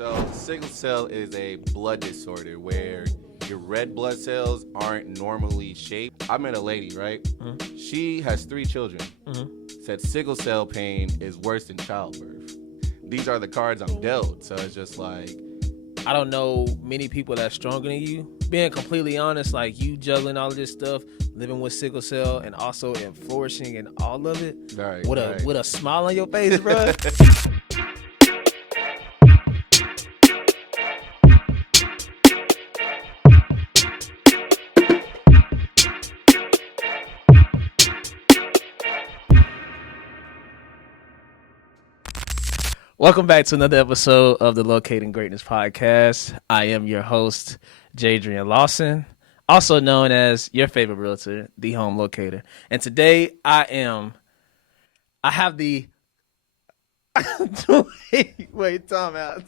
So, sickle cell is a blood disorder where your red blood cells aren't normally shaped. I met a lady, right? Mm-hmm. She has 3 children. Mm-hmm. Said sickle cell pain is worse than childbirth. These are the cards I'm dealt. So it's just like, I don't know many people that's stronger than you. Being completely honest, like you juggling all of this stuff, living with sickle cell, and also in flourishing and all of it, right, with a smile on your face, bro. Welcome back to another episode of the Locating Greatness podcast. I am your host, Jadrian Lawson, also known as your favorite realtor, the home locator. And today I have the wait, time out.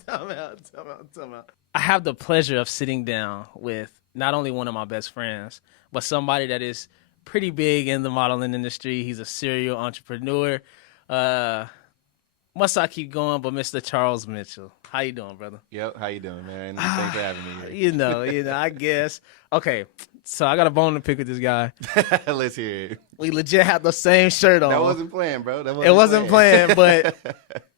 I have the pleasure of sitting down with not only one of my best friends, but somebody that is pretty big in the modeling industry. He's a serial entrepreneur. Must I keep going, but Mr. Charles Mitchell. How you doing, brother? Yep, how you doing, man? Thanks for having me here. You know, I guess. Okay, so I got a bone to pick with this guy. Let's hear it. We legit have the same shirt on. That wasn't planned, bro. It wasn't planned, but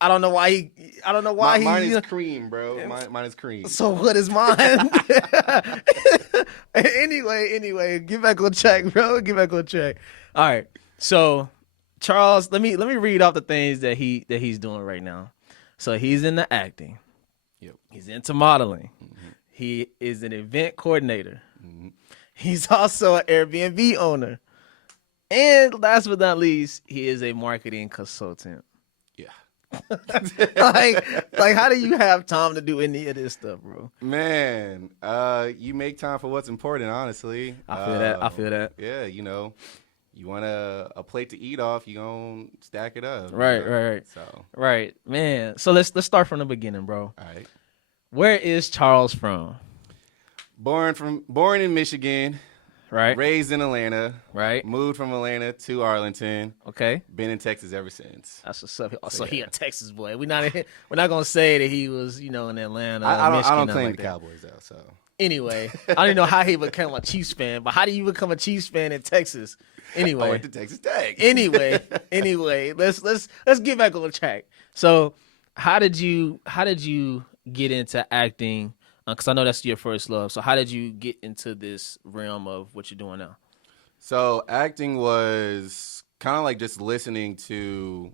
I don't know why Mine is cream, bro. Mine is cream. So what is mine? Anyway, get back on track, bro. Get back on track. All right, so Charles, let me read off the things that he's doing right now. So he's into acting. Yep. He's into modeling. Mm-hmm. He is an event coordinator. Mm-hmm. He's also an Airbnb owner. And last but not least, he is a marketing consultant. Yeah. like how do you have time to do any of this stuff, bro? Man, you make time for what's important, honestly. I feel that. Yeah, you know. You want a plate to eat off, you gonna stack it up. Right. So right, man. So let's start from the beginning, bro. All right. Where is Charles from? Born in Michigan. Right. Raised in Atlanta. Right. Moved from Atlanta to Arlington. Okay. Been in Texas ever since. That's what's up. So he a Texas boy. We're not gonna say that he was, in Atlanta. I Michigan, don't claim like the that. Cowboys though. So anyway, I don't even know how he became a Chiefs fan, but how do you become a Chiefs fan in Texas? Anyway, I went to Texas Tech. anyway, let's get back on track. So, how did you get into acting? Because I know that's your first love. So, how did you get into this realm of what you're doing now? So, acting was kind of like just listening to.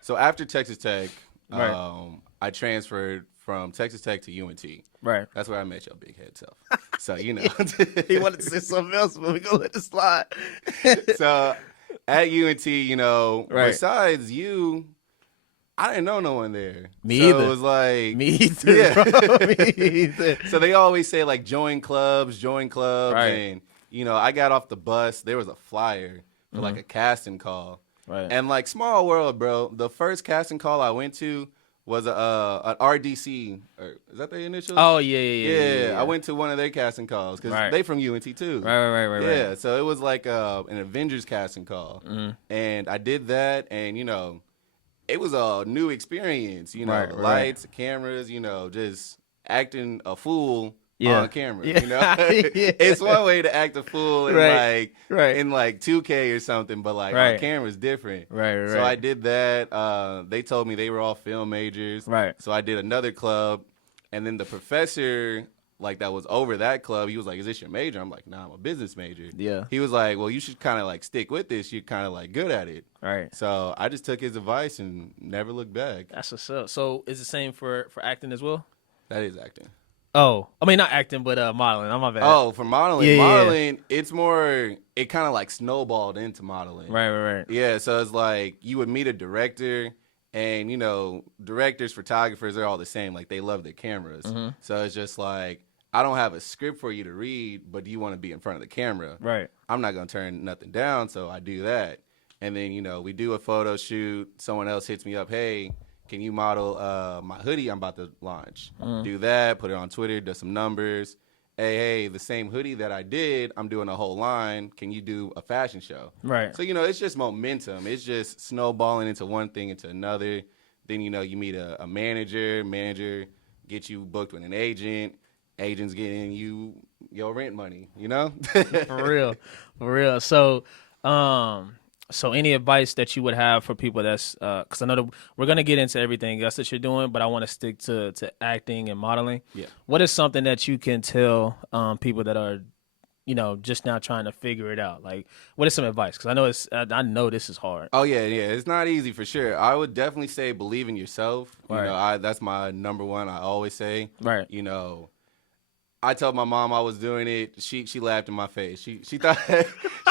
So after Texas Tech, right. I transferred from Texas Tech to UNT. Right. That's where I met your big head self. So, He wanted to say something else, but we're going to let it slide. So, at UNT, right. besides you, I didn't know no one there. Me so either. It was like... Me either, yeah. bro. Me either. So, they always say, like, join clubs. Right. And, I got off the bus. There was a flyer for, like, a casting call. Right. And, like, small world, bro. The first casting call I went to was an RDC. Or, is that their initials? Oh, yeah. I went to one of their casting calls because they from UNT too. Right. Yeah, so it was like an Avengers casting call. Mm-hmm. And I did that, and, it was a new experience, Right. lights, cameras, just acting a fool on camera, Yeah. It's one way to act a fool in right. in like 2K or something, but like on camera is different. Right. So I did that. They told me they were all film majors. Right. So I did another club, and then the professor, like that was over that club, he was like, "Is this your major?" I'm like, "Nah, I'm a business major." Yeah. He was like, "Well, you should kind of like stick with this. You're kind of like good at it." Right. So I just took his advice and never looked back. That's what's up. So is the same for acting as well? That is acting. Oh, I mean not acting, but modeling. I'm my bad. Oh, for modeling. Yeah, modeling, it's more, it kind of like snowballed into modeling. Right. Yeah, so it's like you would meet a director, and, directors, photographers, they're all the same. Like, they love their cameras. Mm-hmm. So it's just like, I don't have a script for you to read, but do you want to be in front of the camera? Right. I'm not going to turn nothing down, so I do that. And then, we do a photo shoot. Someone else hits me up, "Hey, can you model my hoodie I'm about to launch?" Do that, put it on Twitter, do some numbers. Hey, the same hoodie that I did, I'm doing a whole line. Can you do a fashion show? Right. So, it's just momentum. It's just snowballing into one thing into another. Then, you meet a manager get you booked with an agent. Agents getting you your rent money, you know? For real. So any advice that you would have for people that's, because I know that we're going to get into everything else that you're doing, but I want to stick to acting and modeling. Yeah. What is something that you can tell people that are, just now trying to figure it out? Like, what is some advice? Because I know this is hard. Oh, yeah. It's not easy for sure. I would definitely say believe in yourself. Right. You know, that's my number one. I always say. Right. You know, I told my mom I was doing it. She laughed in my face. She thought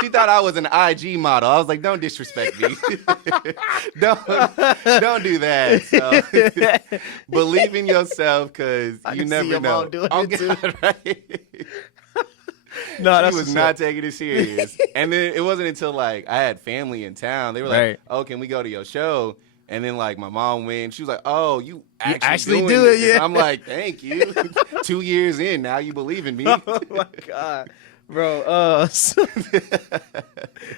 she thought I was an IG model. I was like, don't disrespect me. don't do that. So, believe in yourself because you never know. Oh, God, right? No, she was not taking it serious. And then it wasn't until like I had family in town. They were like, right. "Oh, can we go to your show?" And then like my mom went. She was like, "Oh, you actually do this." it, yeah. I'm like, "Thank you." 2 years in, now you believe in me. Oh my God, bro.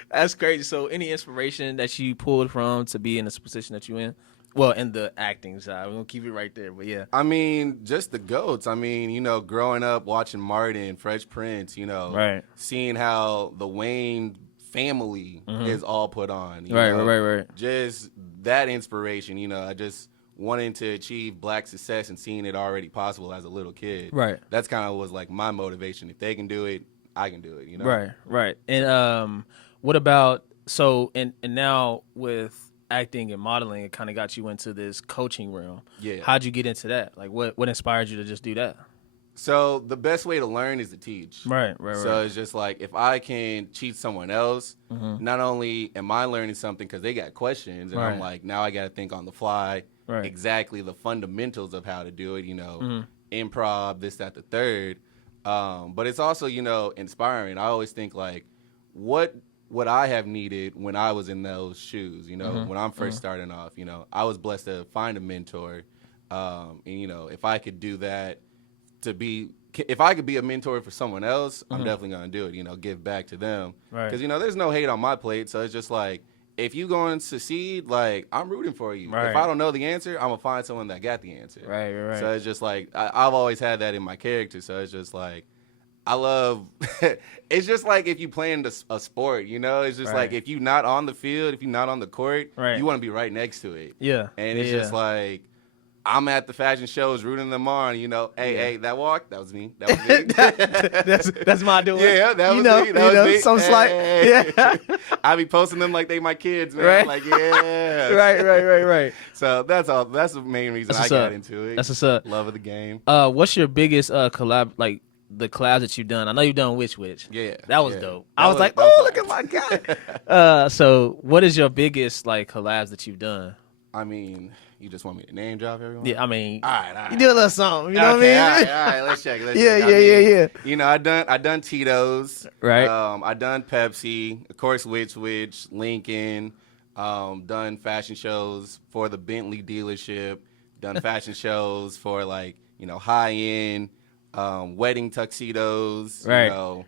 That's crazy. So, any inspiration that you pulled from to be in this position that you in? Well, in the acting side, we're gonna keep it right there. But yeah, I mean, just the GOATs. I mean, you know, growing up watching Martin, Fresh Prince, you know, right. Seeing how the Wayne family is all put on. Right. Just that inspiration, you know, I just wanting to achieve Black success and seeing it already possible as a little kid. Right. That's kind of was like my motivation. If they can do it, I can do it, you know? Right. And what about, and now with acting and modeling, it kind of got you into this coaching realm. Yeah. How'd you get into that? Like what inspired you to just do that? So the best way to learn is to teach. Right. So it's just like if I can teach someone else, not only am I learning something because they got questions, and I'm like, now I got to think on the fly exactly the fundamentals of how to do it, you know, improv, this, that, the third. But it's also, you know, inspiring. I always think like, what would I have needed when I was in those shoes, you know, when I'm first starting off, you know, I was blessed to find a mentor. And, you know, if I could do that, if I could be a mentor for someone else, I'm definitely going to do it, you know, give back to them. Because, you know, there's no hate on my plate. So it's just like, if you going to succeed, like, I'm rooting for you. Right. If I don't know the answer, I'm going to find someone that got the answer. Right. So it's just like, I've always had that in my character. So it's just like, I love, it's just like if you playing a sport, you know, it's just like if you're not on the field, if you're not on the court, you want to be right next to it. Yeah. And it's just like, I'm at the fashion shows rooting them on, you know, hey, that walk, that was me. That was me. that's my doing. Yeah, that was me. That was me. Some slight. Yeah. I be posting them like they my kids, man. Right. Like, yeah. Right. So that's all. That's the main reason I got into it. That's what's up. Love of the game. What's your biggest collab, like the collabs that you've done? I know you've done Which. Yeah. That was dope. I was like, oh, look at my guy. So what is your biggest like collabs that you've done? I mean, you just want me to name drop everyone? Yeah, I mean, all right. You do a little something, you know what I mean? All right, let's check. Yeah. You know, I done Tito's. Right. I done Pepsi, of course, Which, Lincoln, done fashion shows for the Bentley dealership, done fashion shows for like, you know, high-end wedding tuxedos, right. You know,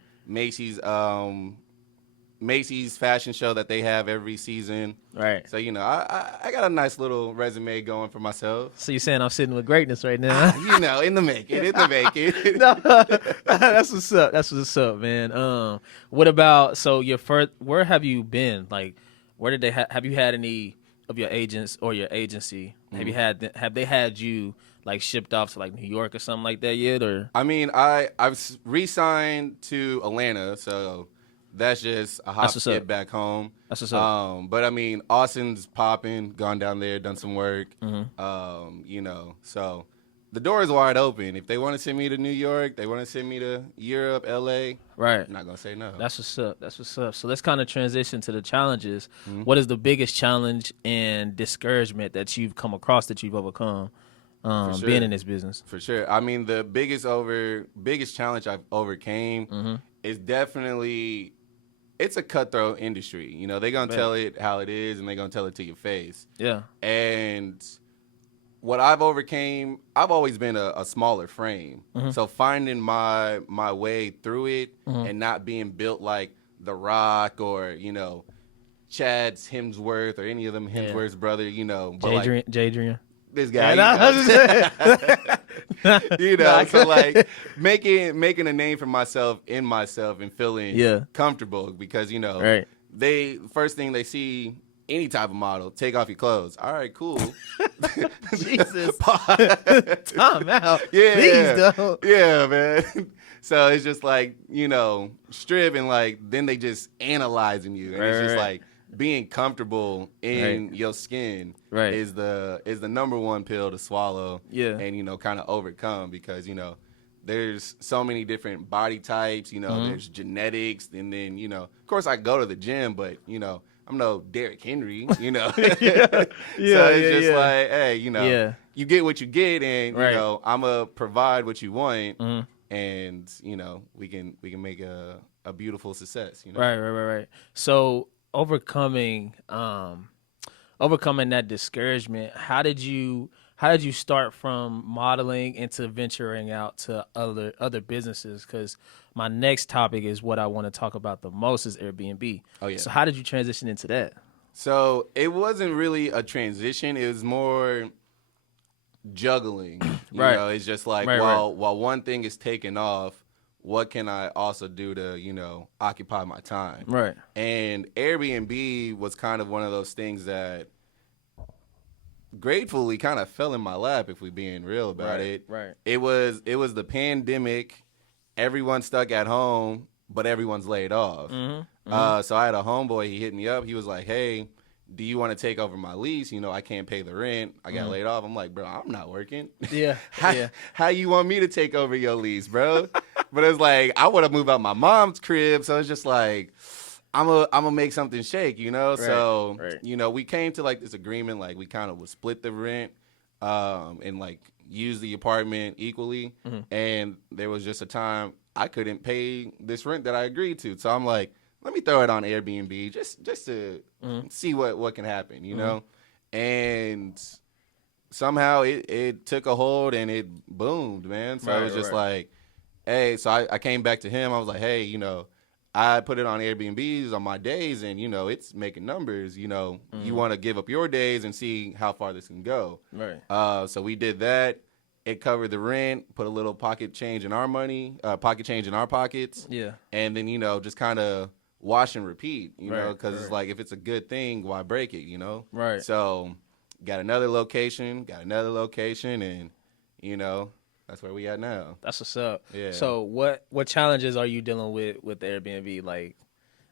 Macy's fashion show that they have every season. Right. So, you know, I got a nice little resume going for myself. So you're saying I'm sitting with greatness right now? You know, in the making. No, that's what's up, man. What about, so where have you been? Like, where did have you had any of your agents or your agency? Have they had you like shipped off to like New York or something like that yet? Or I mean, I've re-signed to Atlanta, so that's just a hop skip back home. That's what's up. But I mean, Austin's popping, gone down there, done some work. You know, so the door is wide open. If they want to send me to New York, they want to send me to Europe, LA. Right. I'm not gonna say no. That's what's up. So let's kind of transition to the challenges. What is the biggest challenge and discouragement that you've come across that you've overcome being in this business? For sure. I mean, the biggest challenge I've overcame is definitely, it's a cutthroat industry. You know, they're going to tell it how it is, and they're going to tell it to your face. Yeah. And what I've overcame, I've always been a smaller frame. So finding my way through it and not being built like The Rock or, you know, Chad Hemsworth or any of them Hemsworth's brother, you know. Jadrian. This guy. You know, so like making a name for myself in myself and feeling comfortable because, you know, first thing they see any type of model, take off your clothes. All right, cool. Jesus. Time out. Yeah. Please don't. Yeah, man. So it's just like, you know, strip and like then they just analyzing you. And it's just like being comfortable in your skin is the number one pill to swallow and, you know, kind of overcome because, you know, there's so many different body types, you know, there's genetics. And then, you know, of course I go to the gym, but, you know, I'm no Derrick Henry, you know. So it's just like, hey, you know, you get what you get and, you know, I'm going to provide what you want and, you know, we can make a beautiful success, you know. Right. So overcoming that discouragement, how did you start from modeling into venturing out to other businesses? Because my next topic is what I want to talk about the most is Airbnb. Oh yeah. So how did you transition into that? So it wasn't really a transition. It was more juggling. You know, it's just like while one thing is taking off, what can I also do to, you know, occupy my time? Right. And Airbnb was kind of one of those things that gratefully kind of fell in my lap, if we're being real about it. Right. It was the pandemic. Everyone's stuck at home, but everyone's laid off. So I had a homeboy. He hit me up. He was like, "Hey, do you want to take over my lease? You know, I can't pay the rent. I got laid off." I'm like, "Bro, I'm not working. Yeah. How you want me to take over your lease, bro?" But it's like I want to move out my mom's crib, so it's just like I'm gonna make something shake, you know. So you know, we came to like this agreement, like we kind of would split the rent, and like use the apartment equally. And there was just a time I couldn't pay this rent that I agreed to, so I'm like, let me throw it on Airbnb just to see what can happen, you know. And somehow it took a hold and it boomed, man. So it was just like, hey, so I came back to him. I was like, hey, you know, I put it on Airbnbs on my days and, you know, it's making numbers, you know. You want to give up your days and see how far this can go. Right. So we did that. It covered the rent, put a little pocket change in our money, pocket change in our pockets. Yeah. And then, you know, just kind of wash and repeat, you know, because it's like if it's a good thing, why break it, you know? Right. So got another location, and, you know, that's where we at now. That's what's up. Yeah. So what challenges are you dealing with the Airbnb? Like,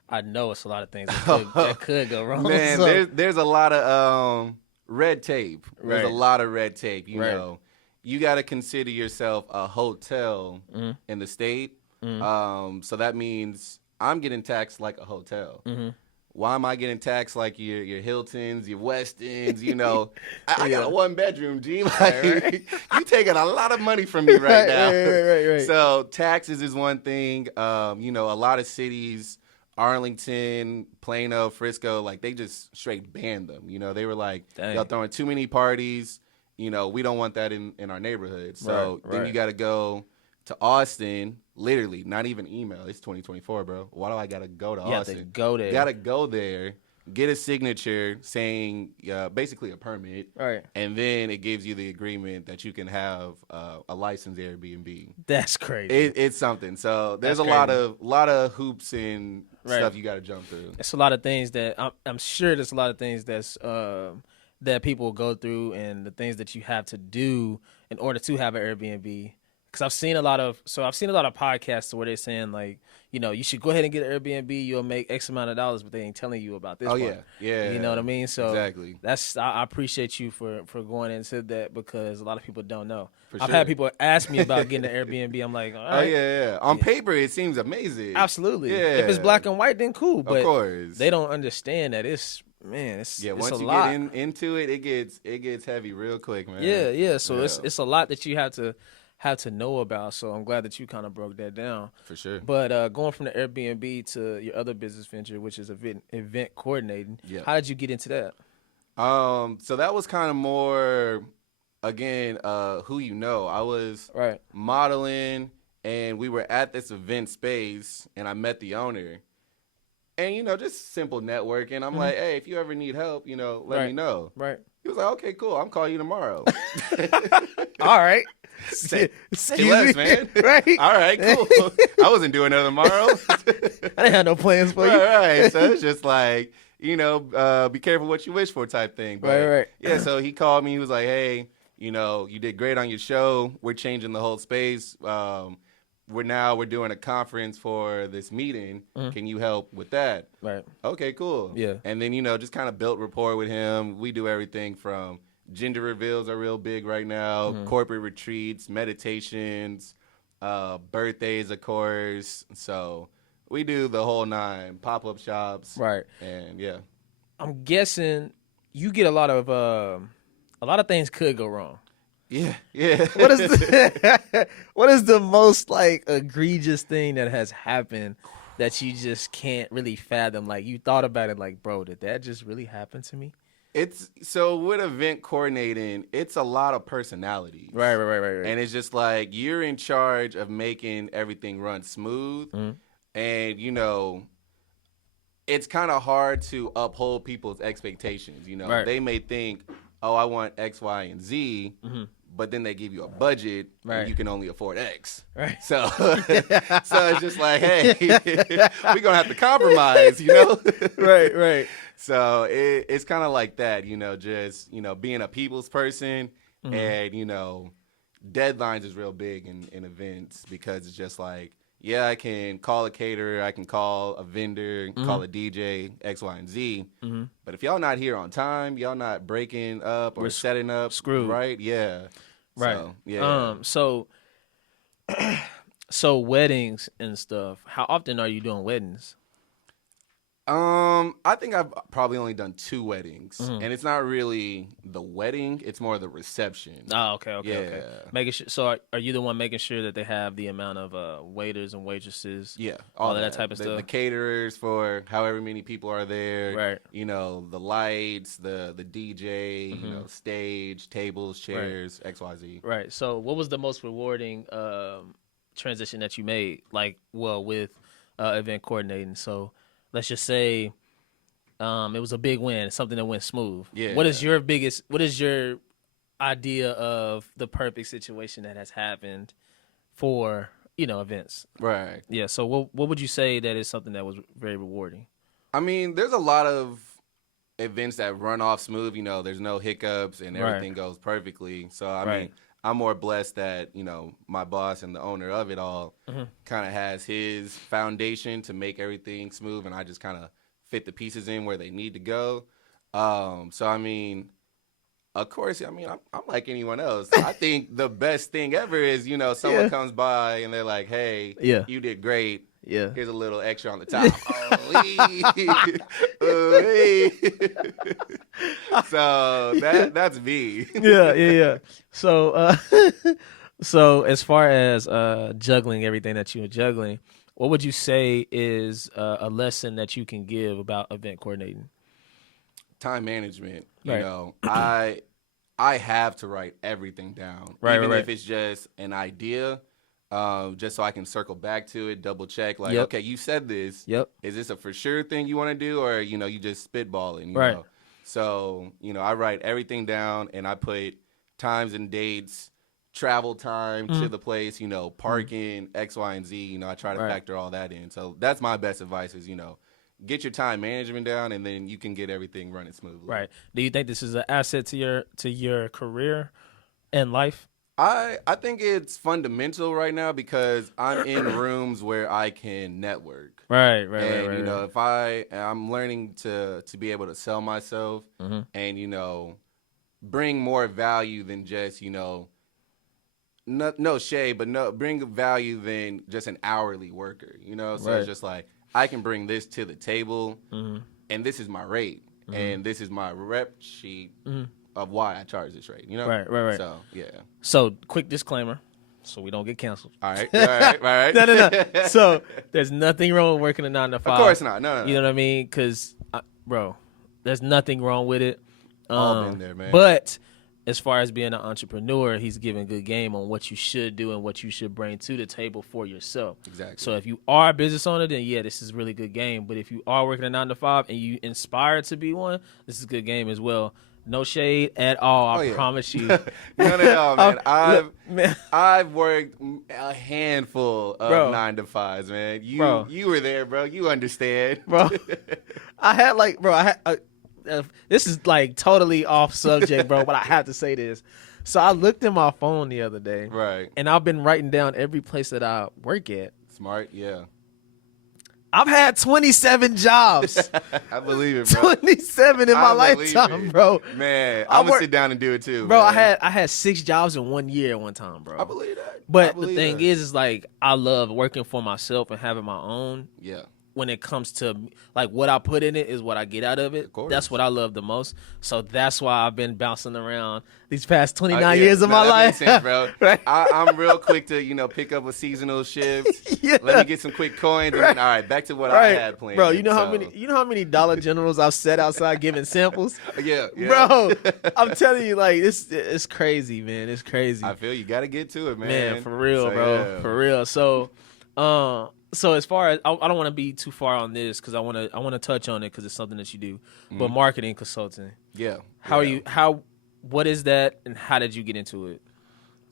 I know it's a lot of things that could go wrong. Man, so there's a lot of red tape. There's a lot of red tape, you know. You got to consider yourself a hotel in the state. So that means I'm getting taxed like a hotel. Why am I getting taxed like your Hiltons, your Westons, you know? I got a one bedroom, G. Like, you taking a lot of money from me right now. Right. So taxes is one thing. You know, a lot of cities, Arlington, Plano, Frisco, like they just straight banned them. You know, they were like, y'all throwing too many parties. You know, we don't want that in our neighborhood. So then you got to go to Austin, literally, not even email. It's 2024, bro. Why do I got to go to Austin? You have to go there. You got to go there, get a signature saying basically a permit. Right. And then it gives you the agreement that you can have a licensed Airbnb. That's crazy. It's something. So there's a lot of hoops and stuff you got to jump through. It's a lot of things that I'm sure there's a lot of things that's that people go through and the things that you have to do in order to have an Airbnb. Because I've seen a lot of podcasts where they're saying like, you know, you should go ahead and get an Airbnb. You'll make X amount of dollars, but they ain't telling you about this. Yeah. You know what I mean? So exactly. I appreciate you for going into that because a lot of people don't know. I've had people ask me about getting an Airbnb. I'm like, all right. Oh yeah. On paper, it seems amazing. Absolutely. Yeah. If it's black and white, then cool. But of course, they don't understand that it's. Man, it's once it's a you lot. get into it, it gets heavy real quick, man. Yeah. So it's a lot that you have to know about. So I'm glad that you kind of broke that down. For sure. But going from the Airbnb to your other business venture, which is event coordinating, how did you get into that? So that was kind of more, again, who you know. I was modeling, and we were at this event space, and I met the owner. And, you know, just simple networking. I'm like, hey, if you ever need help, you know, let me know. Right. He was like, okay, cool. I'm calling you tomorrow. All right. Say Excuse less, me. man. Right? All right, cool. I wasn't doing that tomorrow. I didn't have no plans for you. Right. So it's just like, be careful what you wish for type thing. But Right. yeah, so he called me. He was like, hey, you did great on your show. We're changing the whole space. We're doing a conference for this meeting. Can you help with that? Right. Okay, cool. Yeah. And then, just kind of built rapport with him. We do everything from gender reveals are real big right now, corporate retreats, meditations, birthdays, of course. So we do the whole 9, pop-up shops. Right. And yeah. I'm guessing you get a lot of things could go wrong. Yeah. What is the most like egregious thing that has happened that you just can't really fathom? Like you thought about it like, bro, did that just really happen to me? So with event coordinating, it's a lot of personalities. Right. And it's just like you're in charge of making everything run smooth. And, it's kind of hard to uphold people's expectations. Right. They may think, oh, I want X, Y, and Z, but then they give you a budget and you can only afford X. Right. So, so it's just like, hey, we're going to have to compromise, Right. So it's kind of like that, just, being a people's person and, deadlines is real big in events because it's just like, yeah, I can call a caterer, I can call a vendor, call a DJ, X, Y, and Z. But if y'all not here on time, y'all not breaking up or setting up, screwed. Right? Yeah. Right. So, yeah. So weddings and stuff. How often are you doing weddings? I think I've probably only done 2 weddings, and it's not really the wedding; it's more the reception. Oh, okay. Yeah. Making sure. So, are you the one making sure that they have the amount of waiters and waitresses? Yeah, all of that type of the, stuff. The caterers for however many people are there. Right. The lights, the DJ, stage, tables, chairs, XYZ. Right. So, what was the most rewarding transition that you made? Like, with event coordinating. So. Let's just say it was a big win, something that went smooth. Yeah. What is your idea of the perfect situation that has happened for, events? Right. Yeah. So what would you say that is something that was very rewarding? I mean, there's a lot of events that run off smooth, there's no hiccups and everything goes perfectly. So, I mean, I'm more blessed that, my boss and the owner of it all kind of has his foundation to make everything smooth, and I just kind of fit the pieces in where they need to go. So, I mean, of course, I'm like anyone else. I think the best thing ever is, someone comes by and they're like, hey, you did great. Yeah. Here's a little extra on the top. So that's me. Yeah. So so as far as juggling everything that you are juggling, what would you say is a lesson that you can give about event coordinating? Time management. Right. I have to write everything down. Even if it's just an idea. Just so I can circle back to it, double check. Like, okay, you said this. Yep. Is this a for sure thing you want to do, or you just spitballing? You Right. know? So I write everything down, and I put times and dates, travel time to the place, parking, X, Y, and Z. I try to factor all that in. So that's my best advice: is get your time management down, and then you can get everything running smoothly. Right. Do you think this is an asset to your career and life? I think it's fundamental right now because I'm in rooms where I can network. Right. And if I'm learning to be able to sell myself and bring more value than just no shade, but bring value than just an hourly worker. So it's just like I can bring this to the table, and this is my rate, and this is my rep sheet. Of why I charge this rate, Right. So, yeah. So, quick disclaimer, so we don't get canceled. All right. No. So, there's nothing wrong with working a 9 to 5. Of course not. No. You know what I mean? Because, bro, there's nothing wrong with it. All been there, man. But as far as being an entrepreneur, he's giving good game on what you should do and what you should bring to the table for yourself. Exactly. So, if you are a business owner, then yeah, this is really good game. But if you are working a 9 to 5 and you inspired to be one, this is good game as well. No shade at all. I promise you. None at all, man. Man. I've worked a handful of 9 to 5s, man. You were there, bro. You understand, bro. I had this is like totally off subject, bro, but I have to say this. So I looked at my phone the other day, right? And I've been writing down every place that I work at. Smart, yeah. I've had 27 jobs. I believe it, bro. 27 in my lifetime, bro. Man, I'm gonna sit down and do it too, bro. Man. I had 6 jobs in 1 year at one time, bro. I believe that. But the thing is like I love working for myself and having my own. Yeah. When it comes to like what I put in it is what I get out of it. Of course. That's what I love the most. So that's why I've been bouncing around these past 29 years of my life. Makes sense, bro. Right? I'm real quick to pick up a seasonal shift. Yeah. Let me get some quick coins, and then, all right, back to what I had planned. Bro, you know how many Dollar Generals I've set outside giving samples? Yeah. Bro, I'm telling you, like it's crazy, man. It's crazy. I feel you got to get to it, man. Man, for real, bro. Yeah. For real. So as far as I don't want to be too far on this because I want to touch on it because it's something that you do. But marketing consulting. Yeah. What is that and how did you get into it?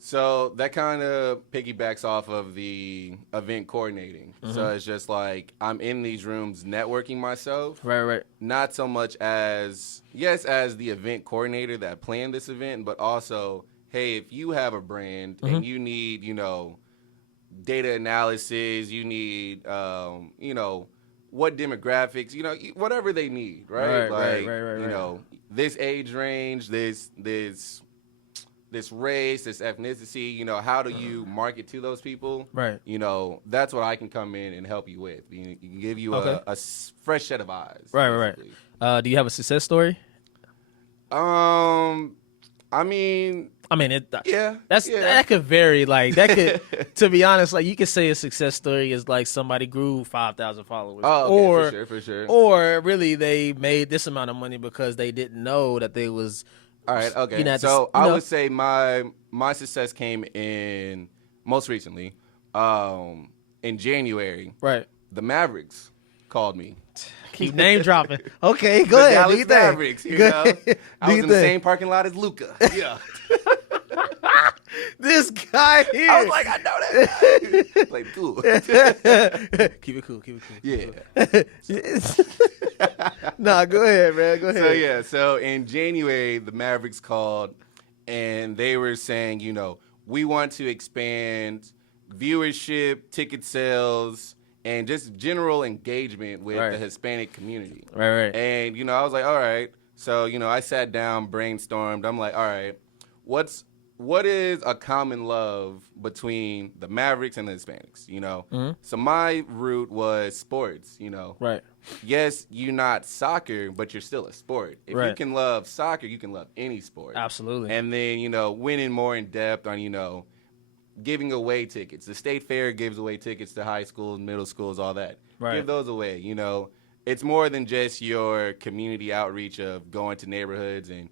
So that kind of piggybacks off of the event coordinating. So it's just like I'm in these rooms networking myself. Right. Not so much as the event coordinator that planned this event, but also, hey, if you have a brand and you need, data analysis, you need, what demographics, whatever they need, right? Right. This age range, this race, this ethnicity, how do you market to those people? Right. That's what I can come in and help you with. You can give you a fresh set of eyes. Right. Do you have a success story? That could vary. Like that could, to be honest, like you could say a success story is like somebody grew 5,000 followers, for sure. Or really they made this amount of money because they didn't know that they was. All right, okay. I would say my success came in most recently, in January. Right. The Mavericks called me. Keep name dropping. Okay, go ahead. Dallas Mavericks, I was in the same parking lot as Luka. Yeah. This guy here. I was like, I know that guy. Like, cool. Keep it cool. Yeah. Nah, go ahead, man. Go ahead. So in January, the Mavericks called, and they were saying, we want to expand viewership, ticket sales, and just general engagement with the Hispanic community. Right. And, I was like, all right. So, I sat down, brainstormed. I'm like, all right, what is a common love between the Mavericks and the Hispanics, So my route was sports, Right. Yes, you're not soccer, but you're still a sport. If you can love soccer, you can love any sport. Absolutely. And then, winning more in depth on, giving away tickets. The State Fair gives away tickets to high schools, middle schools, all that. Right. Give those away, It's more than just your community outreach of going to neighborhoods and,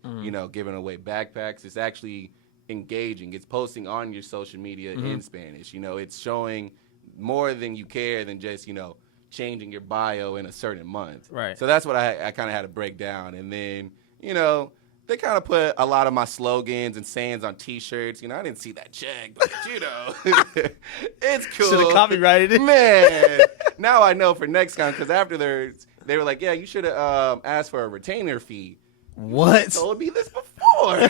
giving away backpacks. It's actually engaging. It's posting on your social media in Spanish. It's showing more than you care than just, changing your bio in a certain month. Right. So that's what I kind of had to break down. And then, they kind of put a lot of my slogans and sayings on T-shirts. I didn't see that check, but, it's cool. Should have copyrighted it. Man, now I know for next time, because after they were like, yeah, you should have asked for a retainer fee. What? You told me this before.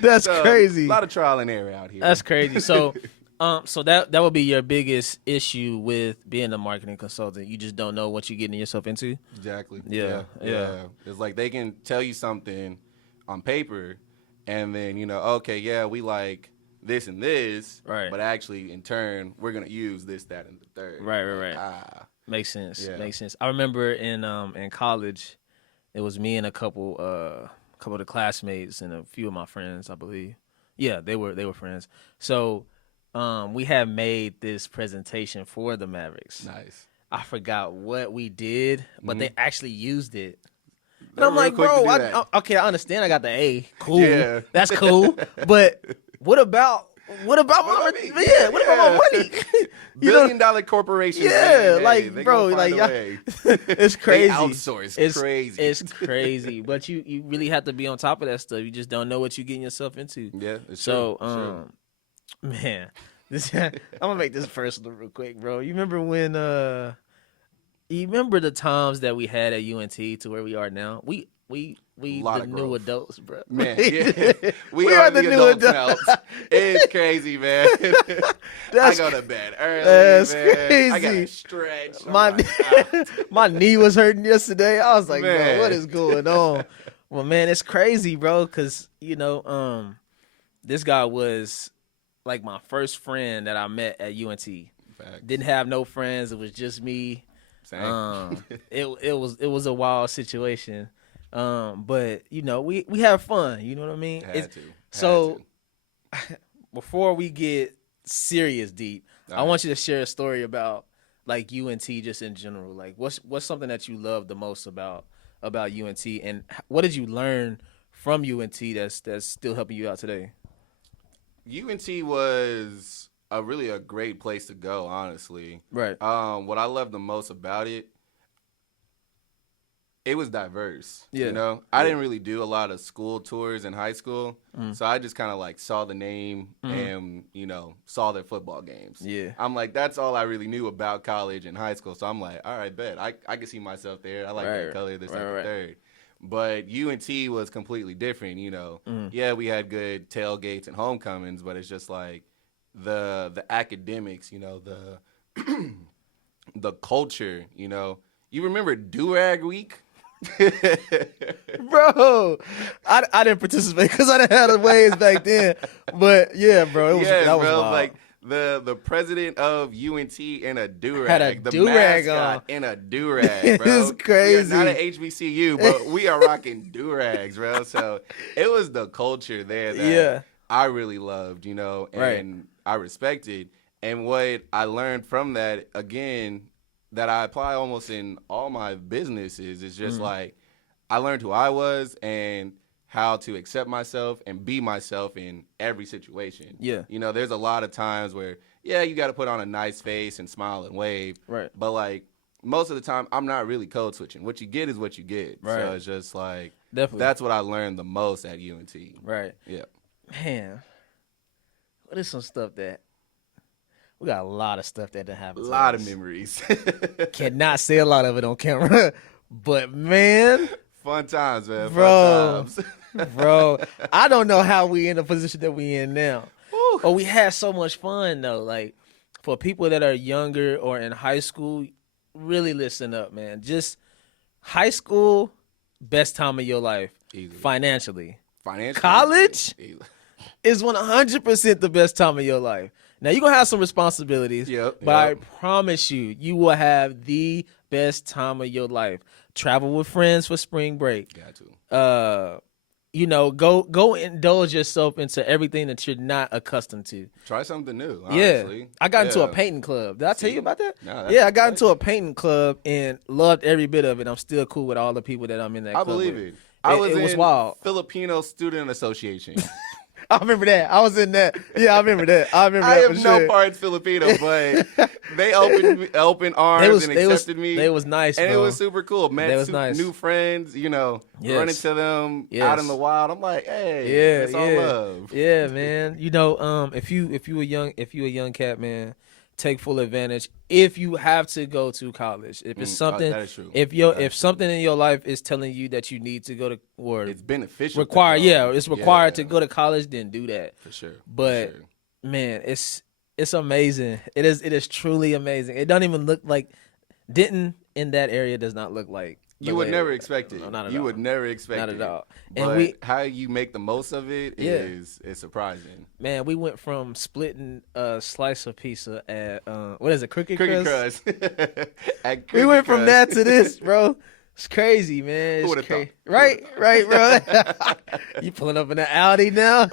That's crazy. A lot of trial and error out here. That's crazy. So that would be your biggest issue with being a marketing consultant. You just don't know what you're getting yourself into. Exactly. Yeah. It's like they can tell you something on paper, and then okay, yeah, we like this and this, right? But actually, in turn, we're gonna use this, that, and the third. Right. Makes sense. Yeah. Makes sense. I remember in college, it was me and a couple of the classmates and a few of my friends, I believe. Yeah, they were friends. So we had made this presentation for the Mavericks. Nice. I forgot what we did, but they actually used it. And I'm like, bro, okay, I understand I got the A. Cool. Yeah. That's cool. But what about what about my what about my money? Billion-dollar corporations. Yeah, man, like they bro, gonna find like a way. it's crazy. They outsource. Crazy. It's crazy. But you really have to be on top of that stuff. You just don't know what you're getting yourself into. Yeah, it's so true. man, I'm gonna make this personal real quick, bro. You remember when you remember the times that we had at UNT to where we are now? We the new adults, bro. Man, yeah. we are the new adults now. It's crazy, man. I go to bed early, that's man. crazy. I got to stretch. My knee was hurting yesterday. I was like, man. bro, what is going on? Well, man, it's crazy, bro, because, this guy was like my first friend that I met at UNT. Facts. Didn't have no friends. It was just me. Same. It was a wild situation. But we have fun. You know what I mean? Had to. So before we get serious deep, I want you to share a story about like UNT just in general. Like what's something that you love the most about UNT, and what did you learn from UNT that's still helping you out today? UNT was a great place to go, honestly. Right. What I love the most about it was diverse. Yeah. I didn't really do a lot of school tours in high school, so I just kind of like saw the name and saw their football games. Yeah. I'm like, that's all I really knew about college and high school. So I'm like, all right, bet I can see myself there. I like that color, this, second, third. But UNT was completely different. Yeah, we had good tailgates and homecomings, but it's just like the academics. The the culture. You remember Durag Week? Bro, I didn't participate because I didn't have the waves back then. But yeah, bro, that was wild. Like the president of UNT in a durag, had a durag on in a durag, bro. It's crazy. We are not at HBCU, but we are rocking durags, bro. So it was the culture there that I really loved, and I respected. And what I learned from that, again, that I apply almost in all my businesses is just like I learned who I was and how to accept myself and be myself in every situation. Yeah. There's a lot of times where, you got to put on a nice face and smile and wave. Right. But like most of the time, I'm not really code switching. What you get is what you get. Right. So it's just like, definitely. That's what I learned the most at UNT. Right. Yeah. Man, what is some stuff that we got a lot of stuff that done happened. A lot of memories. Cannot say a lot of it on camera, but man, fun times, man. Bro, fun times. Bro, I don't know how we in the position that we in now. Woo. But we had so much fun though. Like for people that are younger or in high school, really listen up, man. Just high school, best time of your life. Easily. Financially. College is 100% the best time of your life. Now, you're going to have some responsibilities, but I promise you will have the best time of your life. Travel with friends for spring break. Got to. Go indulge yourself into everything that you're not accustomed to. Try something new, honestly. Yeah. I got into a painting club. Did I tell you about that? No, I got into a painting club and loved every bit of it. I'm still cool with all the people that I'm in that club with. I believe it. I was was in wild. Filipino Student Association. I remember that. I was in that. Yeah, I remember that. I have no parts Filipino, but they opened arms and accepted me. They was nice, and bro. It was super cool. Met new friends, run into them out in the wild. I'm like, hey, it's all love. Yeah, man. If you a young cat, man, take full advantage. If you have to go to college, if it's something, that is true. If something in your life is telling you that you need to go to, or it's beneficial. It's required to go to college. Then do that for sure. But man, it's amazing. It is truly amazing. It don't even look like Denton in that area does not look like. You would never expect it. No, not at all. You would never expect it. Not at all. And how you make the most of it is surprising. Man, we went from splitting a slice of pizza at what is it, Cricket Crust? We went from that to this, bro. It's crazy, man. Who would've thought? Right, bro. You pulling up in the Audi now?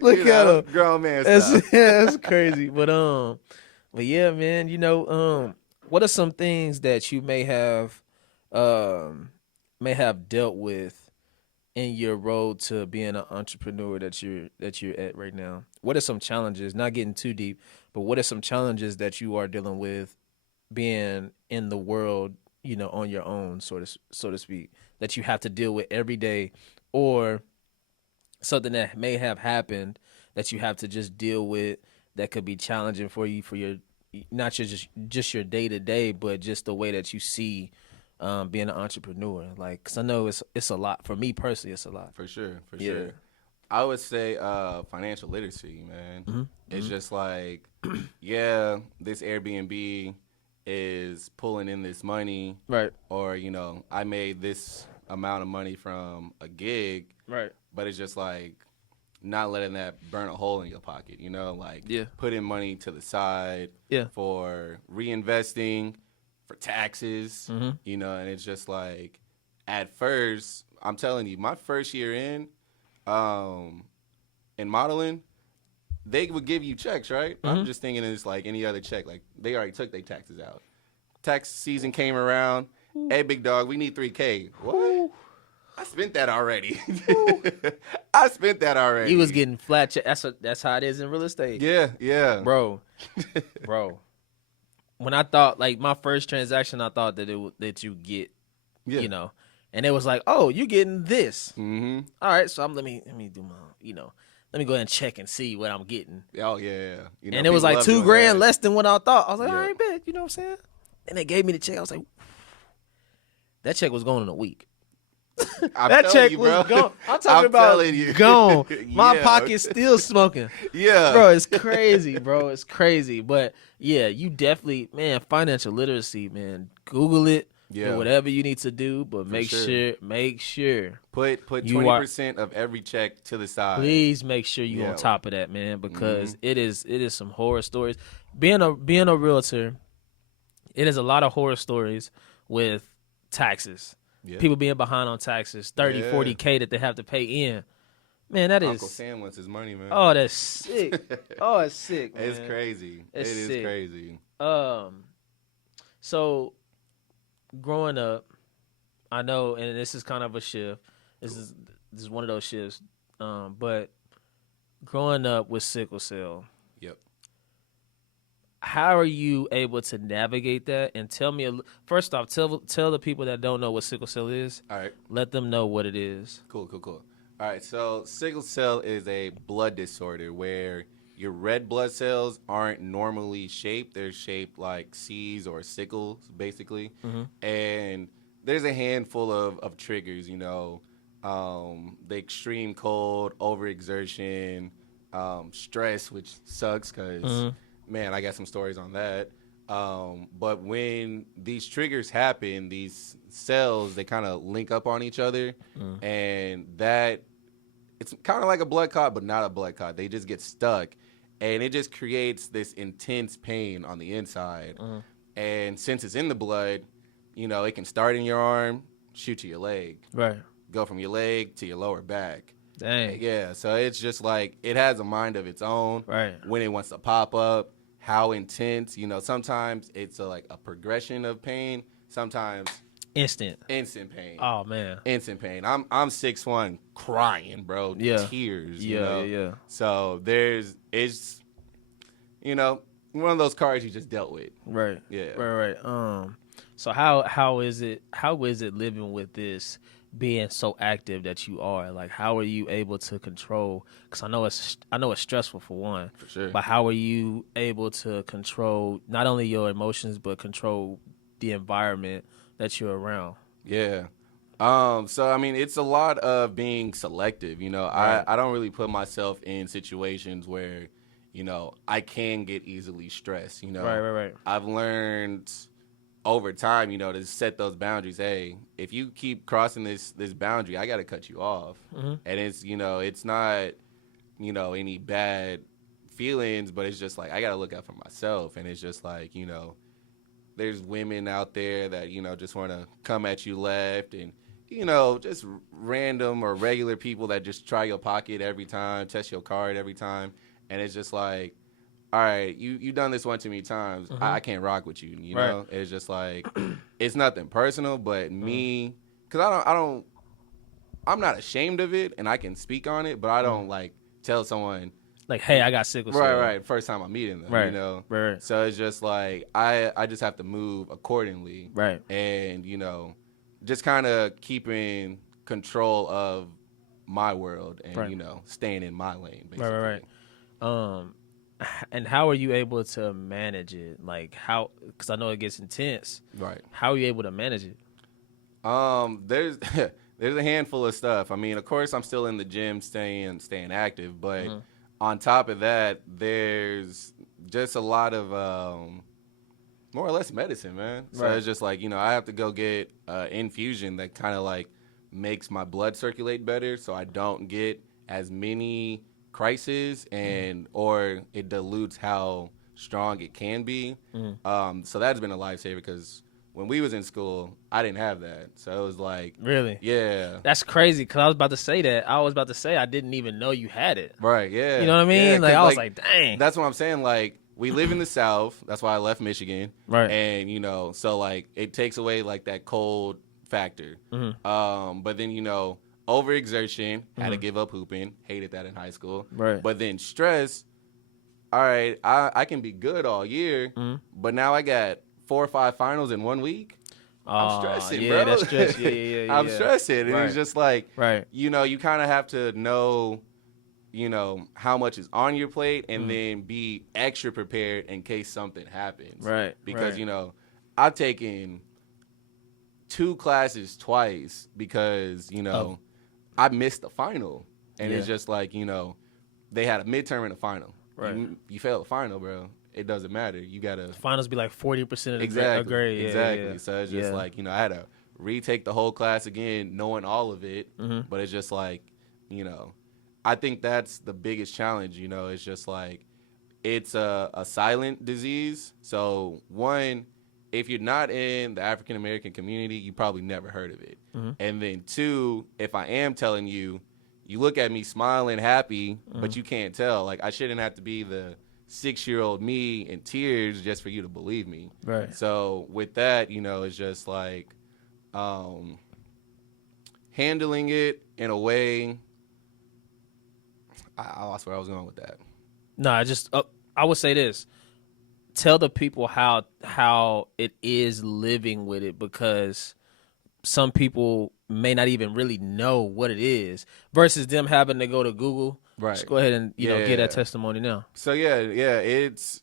Look at him, grown man stuff. That's crazy. But yeah, man. What are some things that you may have dealt with in your road to being an entrepreneur that you're at right now? what are some challenges, not getting too deep, but what are some challenges that you are dealing with being in the world, on your own, so to speak, that you have to deal with every day, or something that may have happened that you have to just deal with that could be challenging for you for your not just your day to day, but just the way that you see being an entrepreneur. Like, 'cause I know it's a lot for me personally. It's a lot For sure. Yeah. I would say financial literacy, man. Mm-hmm. It's just like, yeah, this Airbnb is pulling in this money, Right. or I made this amount of money from a gig, Right. but it's just like not letting that burn a hole in your pocket, like Yeah. putting money to the side Yeah. for reinvesting, for taxes, Mhm. and it's just like, at first, I'm telling you, my first year in modeling, they would give you checks, right? I'm just thinking it's like any other check. Like, they already took their taxes out. Tax season came around. Hey, big dog, we need $3K. What? I spent that already. I spent that already. He was getting flat check. That's how it is in real estate. Yeah. Bro. When I thought, like, my first transaction, I thought that you get, and it was like, oh, you getting this. Mm-hmm. All right, so let me do my, let me go ahead and check and see what I'm getting. Oh, yeah. And it was like $2,000 less than what I thought. I was like, Yeah. all right, bet, you know what I'm saying? And they gave me the check. I was like, that check was gone in a week. That check was gone. I'm talking about gone. My pocket's still smoking. Yeah. Bro, it's crazy, bro. It's crazy. But yeah, you definitely, man, financial literacy, man. Google it. Yeah. Do whatever you need to do, but make sure put 20% of every check to the side. Please make sure you're on top of that, man, because it is some horror stories. Being a realtor, it is a lot of horror stories with taxes. Yeah. People being behind on taxes, 30, 40K that they have to pay in. Man, that is... Uncle Sam wants his money, man. Oh, that's sick. Oh, it's sick, man. It's crazy. It is crazy. So, growing up, I know, and this is kind of a shift. This is one of those shifts. But growing up with sickle cell... Yep. How are you able to navigate that? And tell me, first off, tell the people that don't know what sickle cell is. All right. Let them know what it is. Cool. All right, so sickle cell is a blood disorder where your red blood cells aren't normally shaped. They're shaped like C's or sickles, basically. Mm-hmm. And there's a handful of triggers, the extreme cold, overexertion, stress, which sucks because... Man, I got some stories on that. But when these triggers happen, these cells, they kind of link up on each other. And that, it's kind of like a blood clot, but not a blood clot. They just get stuck. And it just creates this intense pain on the inside. And since it's in the blood, it can start in your arm, shoot to your leg. Right. Go from your leg to your lower back. Dang. Yeah, so it's just like it has a mind of its own. Right. When it wants to pop up, how intense. Sometimes it's like a progression of pain. Sometimes instant pain. Oh man, instant pain. I'm 6'1", crying, bro. Yeah. Tears. Yeah. So it's one of those cards you just dealt with. Right. Yeah. Right. So how is it living with this? Being so active that you are, like, how are you able to control? Because I know it's stressful for one. For sure. But how are you able to control not only your emotions but control the environment that you're around? Yeah. So I mean, it's a lot of being selective. Right. I don't really put myself in situations where, I can get easily stressed. Right. I've learned over time, to set those boundaries. Hey, if you keep crossing this boundary, I got to cut you off. And it's, it's not, any bad feelings, but it's just like, I got to look out for myself. And it's just like, there's women out there that, just want to come at you left, and, just random or regular people that just try your pocket every time, test your card every time. And it's just like, all right, you done this one too many times. I can't rock with you. Know, it's just like, it's nothing personal, but me, because I'm not ashamed of it, and I can speak on it, but I don't like tell someone, Like, hey, I got sickle cell. Right. First time I'm meeting them, Right. you know? Right. So it's just like, I just have to move accordingly. Right. And, just kind of keeping control of my world and, Right. staying in my lane, basically. Right. And how are you able to manage it? Like, how, because I know it gets intense. Right. How are you able to manage it? There's there's a handful of stuff. I mean, of course, I'm still in the gym, staying active, but on top of that, there's just a lot of more or less medicine, man. So Right. it's just like I have to go get infusion that kind of like makes my blood circulate better, so I don't get as many crises and or it dilutes how strong it can be. So that's been a lifesaver because when we was in school, I didn't have that. So it was like, Really? yeah. That's crazy because I was about to say that. I was about to say I didn't even know you had it. Right, yeah. You know what I mean? Yeah, like, I was like, dang. That's what I'm saying. Like, we live in the South. That's why I left Michigan. Right. And, so, like, it takes away, like, that cold factor. But then, overexertion, had to give up hooping. Hated that in high school. Right. But then stress, all right, I can be good all year, but now I got 4 or 5 finals in 1 week. I'm stressing, yeah, bro. That's stress. Yeah. I'm stressing. And Right. it's just like, Right. you kind of have to know, how much is on your plate and then be extra prepared in case something happens. Right. Because, right. I've taken 2 classes twice because, I missed the final. And it's just like, they had a midterm and a final. Right. You failed the final, bro. It doesn't matter. You got to. Finals be like 40% of the Exactly. grade. Yeah, exactly. Yeah. So it's just like, I had to retake the whole class again, knowing all of it. But it's just like, I think that's the biggest challenge, it's just like, it's a silent disease. So one, if you're not in the African-American community, you probably never heard of it. And then 2, if I am telling you, you look at me smiling, happy, but you can't tell. Like, I shouldn't have to be the 6-year-old me in tears just for you to believe me. Right. So with that, it's just like handling it in a way. I lost where I was going with that. No, I would say this. Tell the people how it is living with it, because some people may not even really know what it is versus them having to go to Google. Right. Just go ahead and get that testimony now. So yeah, it's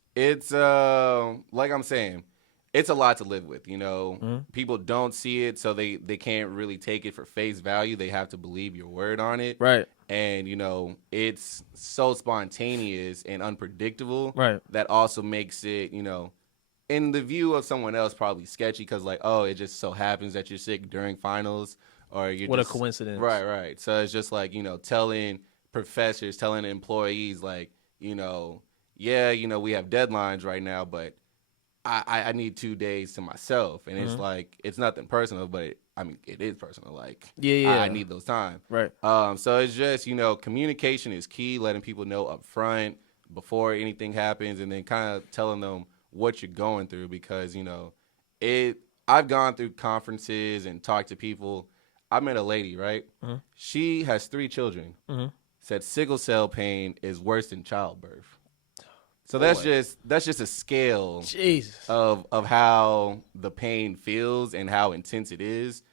like I'm saying, it's a lot to live with. People don't see it, so they can't really take it for face value. They have to believe your word on it. Right. And it's so spontaneous and unpredictable. Right. That also makes it, in the view of someone else, probably sketchy because like, oh, it just so happens that you're sick during finals, or you're a coincidence. Right. So it's just like, telling professors, telling employees like, we have deadlines right now, but I need 2 days to myself. And it's like, it's nothing personal, but it is personal. Like, yeah. I need those time. Right. So it's just, communication is key, letting people know up front before anything happens, and then kind of telling them what you're going through, because, I've gone through conferences and talked to people. I met a lady, right? She has 3 children. Said sickle cell pain is worse than childbirth. So that's just a scale of how the pain feels and how intense it is.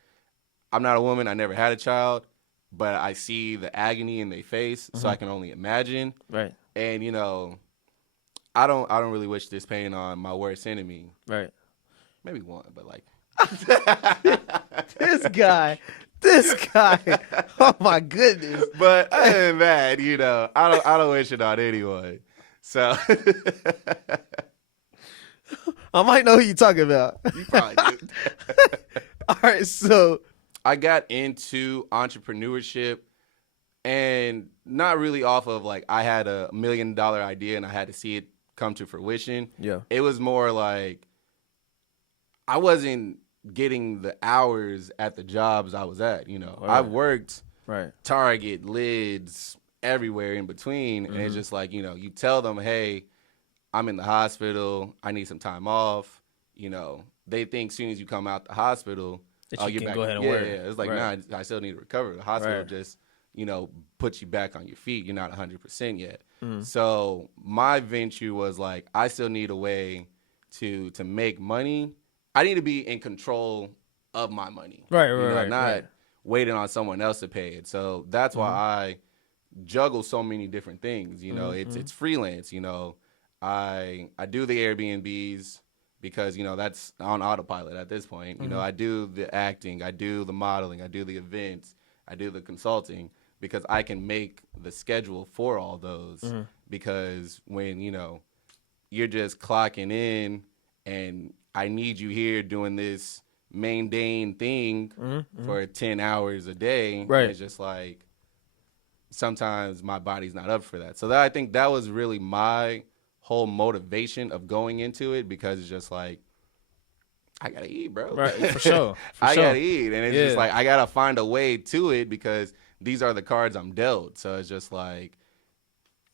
I'm not a woman. I never had a child, but I see the agony in their face, so I can only imagine. Right. And I don't really wish this pain on my worst enemy. Right. Maybe one, but like This guy. Oh my goodness. But other than that, I don't wish it on anyone. So I might know who you're talking about. You probably do. All right, so I got into entrepreneurship, and not really off of like I had $1 million idea and I had to see it come to fruition. Yeah. It was more like I wasn't getting the hours at the jobs I was at. Right. I worked right. Target, Lids, everywhere in between. And it's just like, you tell them, hey, I'm in the hospital. I need some time off. They think as soon as you come out the hospital, that you you're can back. go ahead and yeah, work. Yeah, it's like, right. nah, I still need to recover. The hospital right. just, put you back on your feet. You're not 100% yet. So my venture was like, I still need a way to make money. I need to be in control of my money. Not waiting on someone else to pay it. So that's why I juggle so many different things. It's freelance. I do the Airbnbs because, that's on autopilot at this point. I do the acting, I do the modeling, I do the events, I do the consulting because I can make the schedule for all those because when, you're just clocking in and I need you here doing this mundane thing for 10 hours a day. Right. It's just like sometimes my body's not up for that. So I think that was really my whole motivation of going into it because it's just like, I gotta eat, bro. Right, for sure. Gotta eat. And it's just like, I gotta find a way to it because these are the cards I'm dealt. So it's just like,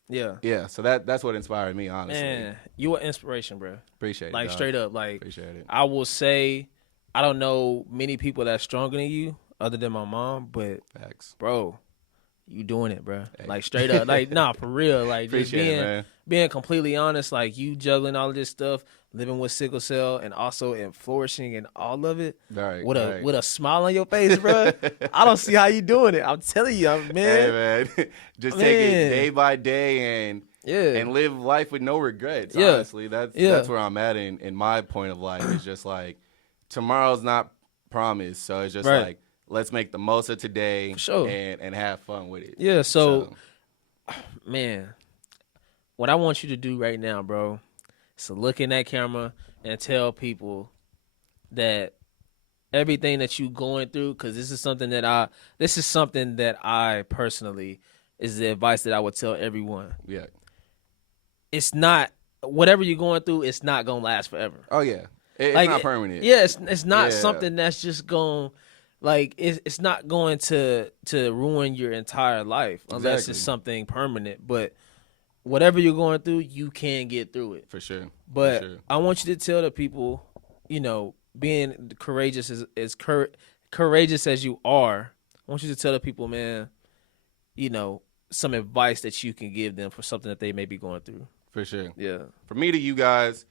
yeah. So that's what inspired me, honestly. Man, you an inspiration, bro. Appreciate it. Like, dog. straight up. Like, Appreciate it. I will say, I don't know many people that's stronger than you other than my mom, but, Facts. bro, you doing it, bro. Hey. Like, straight up. Like, nah, for real. Like, just Appreciate being completely honest, like, you juggling all of this stuff, living with sickle cell, and also in flourishing and all of it, Right, with a smile on your face, bro. I don't see how you doing it. I'm telling you, man. Hey, man. Just take it day by day and live life with no regrets. Yeah. Honestly, that's where I'm at in my point of life. It's just like tomorrow's not promised, so it's just like let's make the most of today and have fun with it. Yeah. So, man, what I want you to do right now, bro, is to look in that camera and tell people that everything that you going through, because this is something that I personally is the advice that I would tell everyone. Yeah. It's not, whatever you're going through, it's not going to last forever. Oh, yeah. It's like, not permanent. Yeah, it's not something that's just going, like, it's not going to ruin your entire life unless it's something permanent. But whatever you're going through, you can get through it. For sure. But I want you to tell the people, being courageous courageous as you are, I want you to tell the people, man, some advice that you can give them for something that they may be going through. For sure. Yeah. For me to you guys,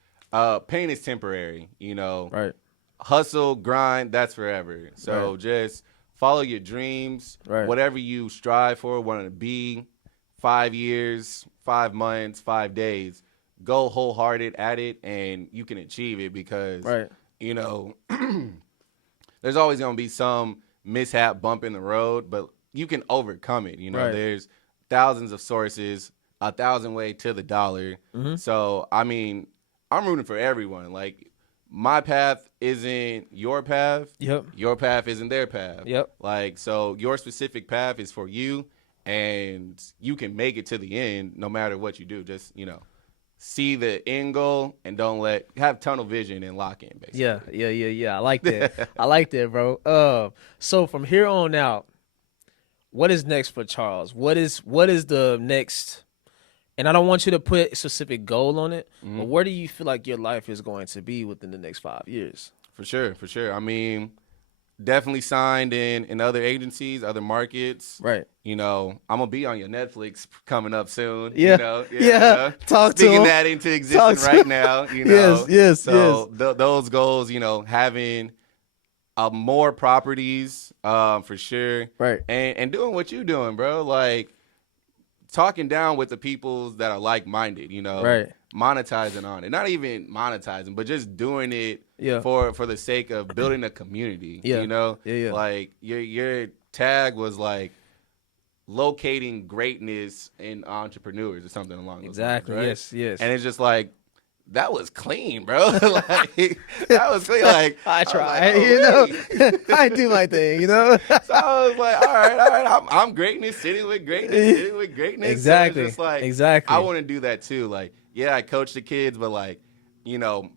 pain is temporary, Right. Hustle, grind, that's forever. So just follow your dreams, whatever you strive for, want to be, 5 years, 5 months, 5 days, go wholehearted at it and you can achieve it because, there's always going to be some mishap, bump in the road, but you can overcome it. There's thousands of sources, 1,000 ways to the dollar. So, I mean, I'm rooting for everyone. Like, my path isn't your path. Yep. Your path isn't their path. Yep. Like, so your specific path is for you, and you can make it to the end no matter what you do. Just, see the end goal and have tunnel vision and lock in, basically. Yeah. I like that. I like that, bro. So from here on out, what is next for Charles? What is the next? And I don't want you to put a specific goal on it, but where do you feel like your life is going to be within the next 5 years? For sure. I mean, definitely signed in other agencies, other markets. Right. I'm gonna be on your Netflix coming up soon. Yeah. Talk to Speaking him. that into existence right now. Yes. So those goals, having more properties, for sure. Right. And doing what you're doing, bro. Like talking down with the people that are like-minded. Right. Monetizing on it, not even monetizing, but just doing it for the sake of building a community. Yeah. Like your tag was like locating greatness in entrepreneurs or something along those lines, right? Yes. And it's just like that was clean, bro. Like that was clean. Like I try, I do my thing, So I was like, all right, I'm greatness, sitting with greatness. Exactly. So it's just like, exactly. I want to do that too. Like, yeah, I coach the kids, but like,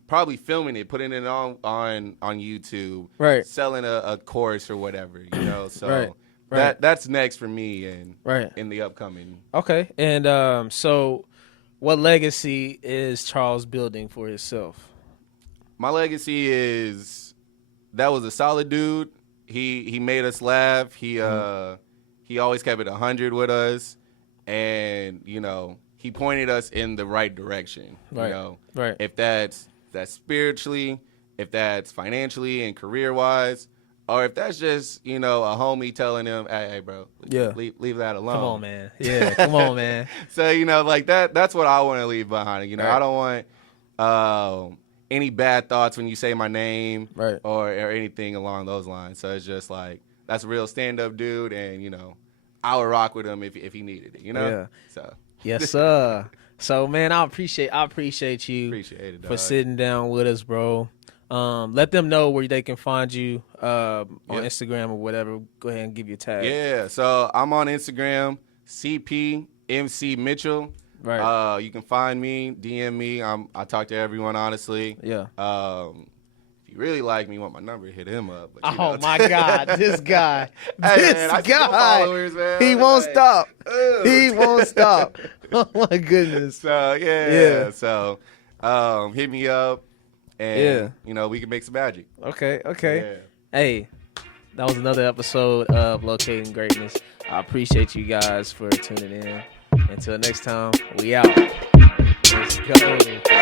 probably filming it, putting it on YouTube, right? Selling a course or whatever, So right. That's next for me and in the upcoming. Okay, and so what legacy is Charles building for himself? My legacy is that was a solid dude. He made us laugh. He he always kept it 100 with us, and you know, he pointed us in the right direction. Right. You know, Right. if that's spiritually, if that's financially and career wise, or if that's just, you know, a homie telling him, hey bro, Yeah. leave that alone. Come on, man. Yeah, come on, man. So, you know, like that's what I want to leave behind. You know, Right. I don't want any bad thoughts when you say my name, Right. or anything along those lines. So it's just like, that's a real stand-up dude, and, you know, I would rock with him if he needed it, you know? Yeah. So. Yes, sir. So, man, I appreciate you Appreciate it, for dog. sitting down with us, bro. Let them know where they can find you on Instagram or whatever. Go ahead and give your tag. Yeah, so I'm on Instagram, CPMC Mitchell. Right. You can find me, DM me. I talk to everyone, honestly. Yeah. If you really like me, want my number, hit him up. But, you Oh know. my God, this guy, Hey, this man, I see my guy, followers, man. he They're won't like, stop. "Ugh." He won't stop. Oh my goodness. So Yeah. so hit me up, and you know, we can make some magic. Okay. Yeah. Hey, that was another episode of Locating Greatness. I appreciate you guys for tuning in. Until next time, we out. Let's go.